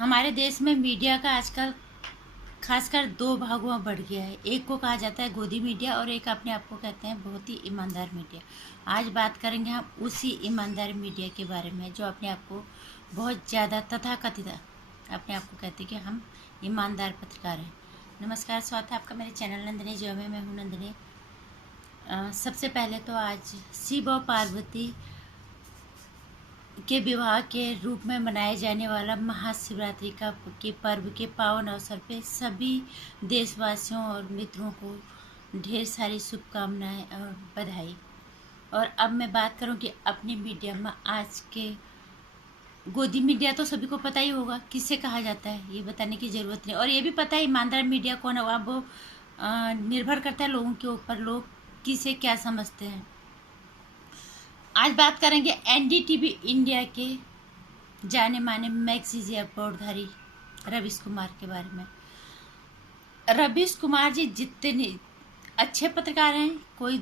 हमारे देश में मीडिया का आजकल खासकर दो भागों में बढ़ गया है। एक को कहा जाता है गोदी मीडिया और एक अपने आप को कहते हैं बहुत ही ईमानदार मीडिया। आज बात करेंगे हम उसी ईमानदार मीडिया के बारे में जो अपने आप को बहुत ज़्यादा तथाकथित अपने आप को कहते हैं कि हम ईमानदार पत्रकार हैं। नमस्कार, स्वागत है आपका मेरे चैनल नंदिनी जो में मैं हूँ नंदिनी। सबसे पहले तो आज शिव और पार्वती के विवाह के रूप में मनाए जाने वाला महाशिवरात्रि के पर्व के पावन अवसर पे सभी देशवासियों और मित्रों को ढेर सारी शुभकामनाएं और बधाई। और अब मैं बात करूं कि अपनी मीडिया में आज के गोदी मीडिया तो सभी को पता ही होगा किससे कहा जाता है, ये बताने की ज़रूरत नहीं। और ये भी पता है ईमानदार मीडिया कौन है। अब वो निर्भर करता है लोगों के ऊपर, लोग किसे क्या समझते हैं। आज बात करेंगे एनडीटीवी इंडिया के जाने माने मैगजीन अवार्डधारी रवीश कुमार के बारे में। रवीश कुमार जी जितने अच्छे पत्रकार हैं, कोई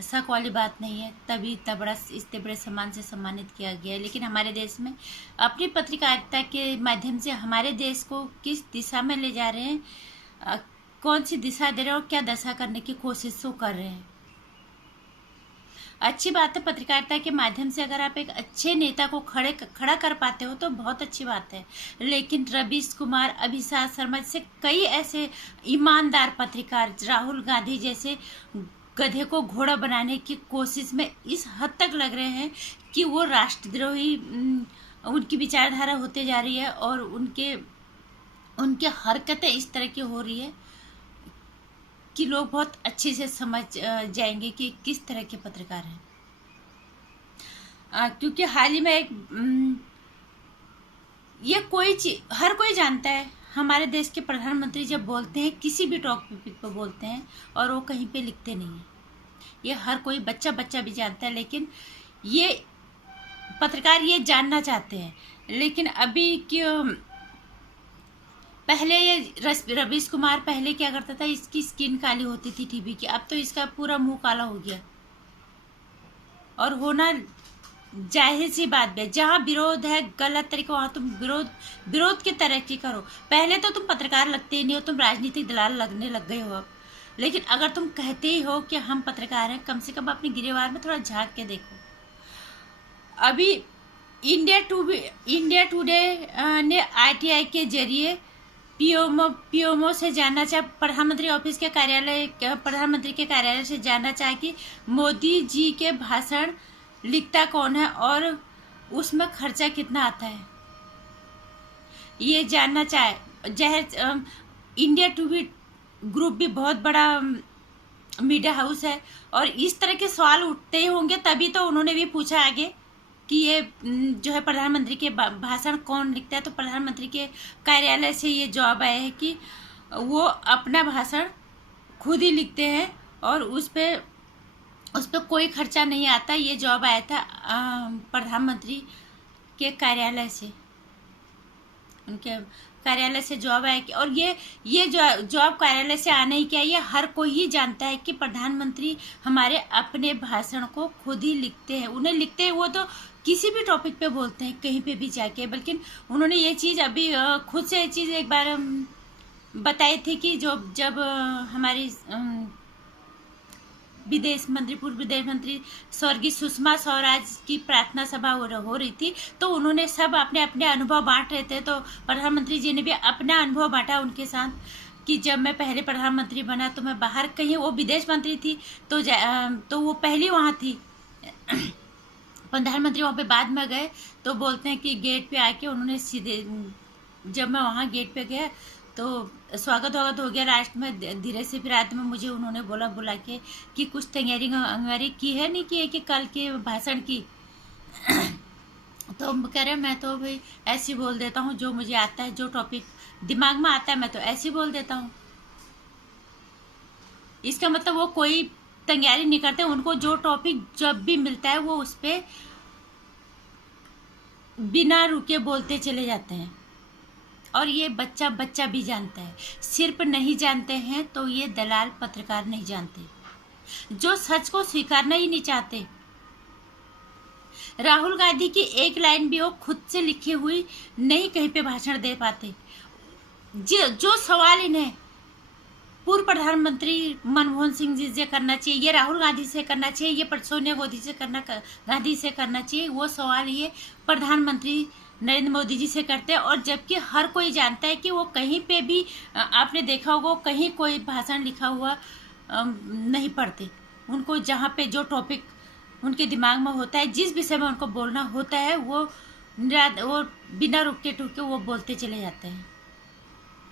शक वाली बात नहीं है, तभी इतना बड़ा इतने बड़े सम्मान से सम्मानित किया गया है। लेकिन हमारे देश में अपनी पत्रकारिता के माध्यम से हमारे देश को किस दिशा में ले जा रहे हैं, कौन सी दिशा दे रहे हैं और क्या दशा करने की कोशिश कर रहे हैं। अच्छी बात है, पत्रकारिता के माध्यम से अगर आप एक अच्छे नेता को खड़ा कर पाते हो तो बहुत अच्छी बात है। लेकिन रवीश कुमार, अभिषेक शर्मा से कई ऐसे ईमानदार पत्रकार राहुल गांधी जैसे गधे को घोड़ा बनाने की कोशिश में इस हद तक लग रहे हैं कि वो राष्ट्रद्रोही उनकी विचारधारा होते जा रही है और उनके हरकतें इस तरह की हो रही है कि लोग बहुत अच्छे से समझ जाएंगे कि किस तरह के पत्रकार हैं। क्योंकि हाल ही में एक ये कोई चीज हर कोई जानता है, हमारे देश के प्रधानमंत्री जब बोलते हैं किसी भी टॉपिक पर बोलते हैं और वो कहीं पे लिखते नहीं हैं, ये हर कोई बच्चा भी जानता है। लेकिन ये पत्रकार ये जानना चाहते हैं। लेकिन अभी क्यों पहले ये रवीश कुमार पहले क्या करता था, इसकी स्किन काली होती थी टीवी की, अब तो इसका पूरा मुंह काला हो गया। और होना जाहिर सी बात है, जहाँ विरोध है गलत तरीके वहाँ तुम विरोध की तरह की करो। पहले तो तुम पत्रकार लगते ही नहीं हो, तुम राजनीतिक दलाल लगने लग गए हो अब। लेकिन अगर तुम कहते ही हो कि हम पत्रकार हैं, कम से कम अपनी गिरेबार में थोड़ा झांक के देखो। अभी इंडिया टुडे ने आईटीआई के जरिए पीएमओ से जानना चाहे, प्रधानमंत्री के कार्यालय से जानना चाहे कि मोदी जी के भाषण लिखता कौन है और उसमें खर्चा कितना आता है, ये जानना चाहे। इंडिया टुडे ग्रुप भी बहुत बड़ा मीडिया हाउस है और इस तरह के सवाल उठते ही होंगे, तभी तो उन्होंने भी पूछा आगे कि ये जो है प्रधानमंत्री के भाषण कौन लिखता है। तो प्रधानमंत्री के कार्यालय से ये जवाब आया है कि वो अपना भाषण खुद ही लिखते हैं और उस पर कोई खर्चा नहीं आता। ये जवाब आया था प्रधानमंत्री के कार्यालय से, उनके कार्यालय से जवाब आया कि और ये जवाब कार्यालय से आना ही क्या, ये हर कोई ही जानता है कि प्रधानमंत्री हमारे अपने भाषण को खुद ही लिखते हैं। उन्हें लिखते हैं, वो तो किसी भी टॉपिक पे बोलते हैं कहीं पे भी जाके। बल्कि उन्होंने ये चीज़ अभी खुद से ये चीज़ एक बार बताई थी कि जब हमारी पूर्व विदेश मंत्री स्वर्गीय सुषमा स्वराज की प्रार्थना सभा हो रही थी, तो उन्होंने सब अपने अपने अनुभव बांट रहे थे। तो प्रधानमंत्री जी ने भी अपना अनुभव बांटा उनके साथ कि जब मैं पहले प्रधानमंत्री बना तो मैं बाहर कहीं, वो विदेश मंत्री थी तो वो पहली वहाँ थी, प्रधानमंत्री वहाँ पे बाद में गए। तो बोलते हैं कि गेट पे आके उन्होंने सीधे, जब मैं वहाँ गेट पे गया तो स्वागत हो गया राष्ट्र में धीरे से। फिर रात में मुझे उन्होंने बुला के कि कुछ तैयारी की है नहीं की है कि कल के भाषण की। तो कह रहे मैं तो भाई ऐसे ही बोल देता हूँ, जो मुझे आता है, जो टॉपिक दिमाग में आता है मैं तो ऐसे ही बोल देता हूँ। इसका मतलब वो कोई तैयारी नहीं करते, उनको जो टॉपिक जब भी मिलता है वो उस पर बिना रुके बोलते चले जाते हैं। और ये बच्चा भी जानता है। सिर्फ नहीं जानते हैं तो ये दलाल पत्रकार नहीं जानते, जो सच को स्वीकारना ही नहीं चाहते। राहुल गांधी की एक लाइन भी वो खुद से लिखी हुई नहीं कहीं पे भाषण दे पाते। जो सवाल इन्हें पूर्व प्रधानमंत्री मनमोहन सिंह जी से करना चाहिए, ये राहुल गांधी से करना चाहिए, ये सोनिया गांधी से करना चाहिए, वो सवाल ये प्रधानमंत्री नरेंद्र मोदी जी से करते हैं। और जबकि हर कोई जानता है कि वो कहीं पे भी आपने देखा होगा कहीं कोई भाषण लिखा हुआ नहीं पढ़ते। उनको जहाँ पे जो टॉपिक उनके दिमाग में होता है, जिस विषय में उनको बोलना होता है, वो बिना रुके टुके वो बोलते चले जाते हैं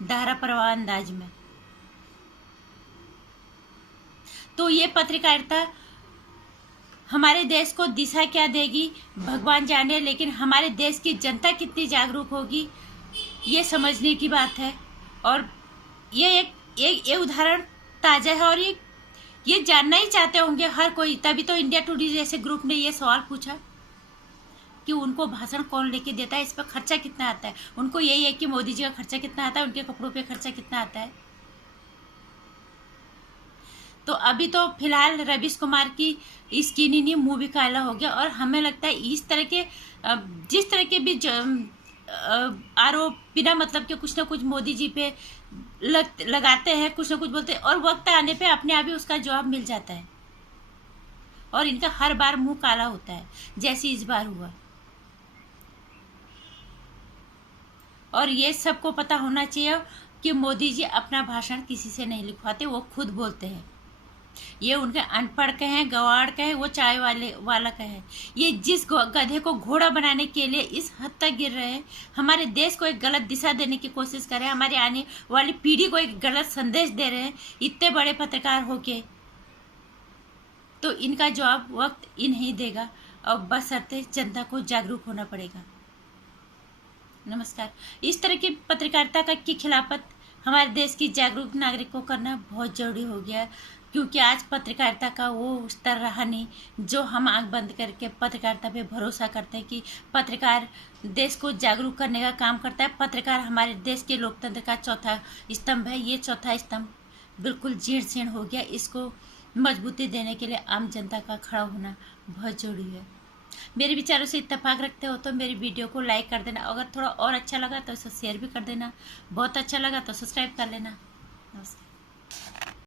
धारा प्रवाह अंदाज में। तो ये पत्रकारिता हमारे देश को दिशा क्या देगी भगवान जाने, लेकिन हमारे देश की जनता कितनी जागरूक होगी ये समझने की बात है। और ये एक उदाहरण ताज़ा है और ये जानना ही चाहते होंगे हर कोई। तभी तो इंडिया टुडे जैसे ग्रुप ने ये सवाल पूछा कि उनको भाषण कौन लेके देता है, इस पर खर्चा कितना आता है। उनको यही है कि मोदी जी का खर्चा कितना आता है, उनके कपड़ों पे खर्चा कितना आता है। तो अभी तो फिलहाल रवीश कुमार की स्किन ही मुंह भी काला हो गया। और हमें लगता है इस तरह के जिस तरह के भी आरोप बिना मतलब के कुछ ना कुछ मोदी जी पे लगाते हैं, कुछ ना कुछ बोलते हैं, और वक्त आने पे अपने आप ही उसका जवाब मिल जाता है। और इनका हर बार मुंह काला होता है जैसे इस बार हुआ। और ये सबको पता होना चाहिए कि मोदी जी अपना भाषण किसी से नहीं लिखवाते, वो खुद बोलते हैं। ये उनके अनपढ़ के हैं, गवार के हैं, वो चाय वाला का है। ये जिस गधे को घोड़ा बनाने के लिए इस हद तक गिर रहे हैं, हमारे देश को एक गलत दिशा देने की कोशिश कर रहे हैं, हमारे आने वाली पीढ़ी को एक गलत संदेश दे रहे हैं इतने बड़े पत्रकार होके, तो इनका जवाब वक्त इन्हीं देगा। और बशर्ते जनता को जागरूक होना पड़ेगा। नमस्कार। इस तरह की पत्रकारिता की खिलाफत हमारे देश की जागरूक नागरिक को करना बहुत जरूरी हो गया है, क्योंकि आज पत्रकारिता का वो स्तर रहा नहीं जो हम आंख बंद करके पत्रकारिता पे भरोसा करते हैं कि पत्रकार देश को जागरूक करने का काम करता है। पत्रकार हमारे देश के लोकतंत्र का चौथा स्तंभ है। ये चौथा स्तंभ बिल्कुल जीर्ण शीर्ण हो गया। इसको मजबूती देने के लिए आम जनता का खड़ा होना बहुत जरूरी है। मेरे विचारों से इत्तेफाक रखते हो तो मेरी वीडियो को लाइक कर देना। अगर थोड़ा और अच्छा लगा तो इसे शेयर भी कर देना। बहुत अच्छा लगा तो सब्सक्राइब कर लेना। नमस्कार।